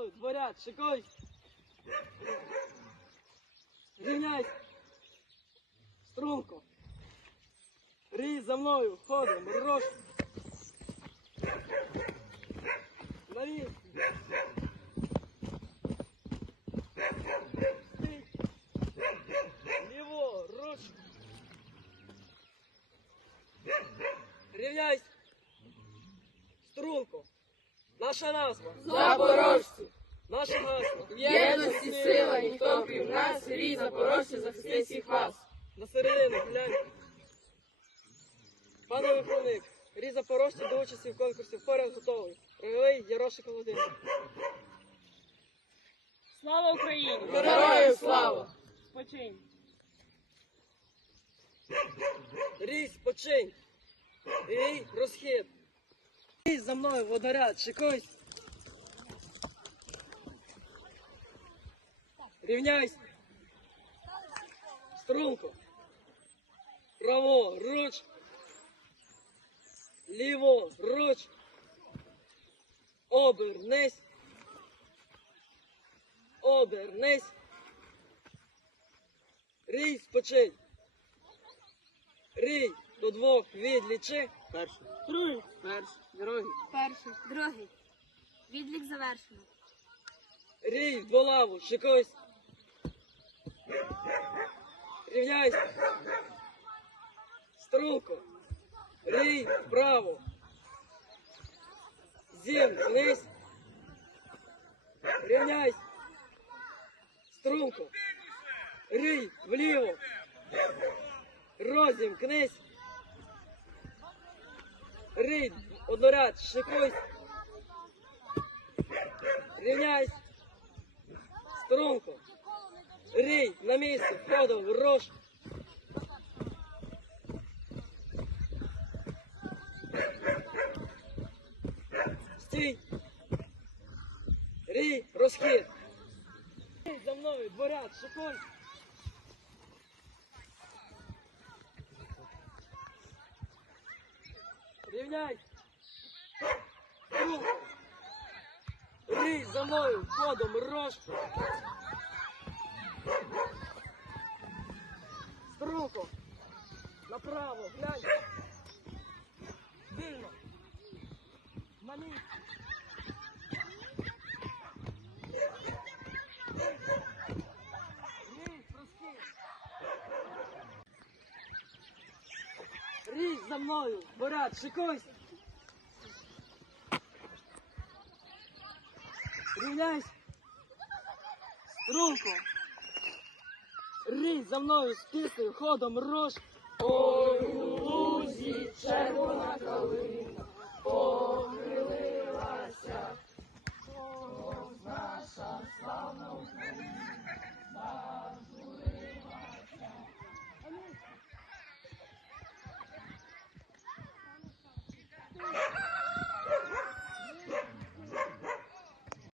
Ой, Дворят, шикуй. Рівняйся. Струнко. Рій за мною, ходом, рош. Навіс. Стій. Ліво, руч. Рівняйся. Струнко. Наша назва. Запорожці! Наше гасло. В єдності сила, ніхто крім нас, рій Запорожці захистить всіх вас. На середину, глянь. Пане виховник, різ запорожці до участі в конкурсі впоряд готовий. Роговий Ярошик Володимир. Слава Україні! Героям слава! Починь! Різь, починь. Рій, розхід. Різь за мною, водоряд, шикуйся. Рівняйся. Струнко. Право, руч. Ліво, руч. Обернись. Обернись. Рій, спочинь. Рій до двох відлічи. Перший. Другий. Перший. Другий. Перший, другий. Відлік завершено. Рій в дволаву, шикуйся. Рівняйся. Струнко. Рій вправо. Зім вниз. Рівняйся. Струнко. Рій вліво. Розімкнись. Рій одноряд, шикуйся. Рівняйся. Струнко. Рій на місці, входом, рош. Стій. Рій, розхід. За мною, дворяд, шикуй. Рівняй. Рій за мною, входом, рош. Струнко. Направо, глянь. Вільно. На місці. Рій, прости. Рій за мною, Борят, шикуйся. Рівняйся. Струнко. Рись за мною списою, ходом рож. Ой, у лузі червона калина похилилася, наша славна Україна.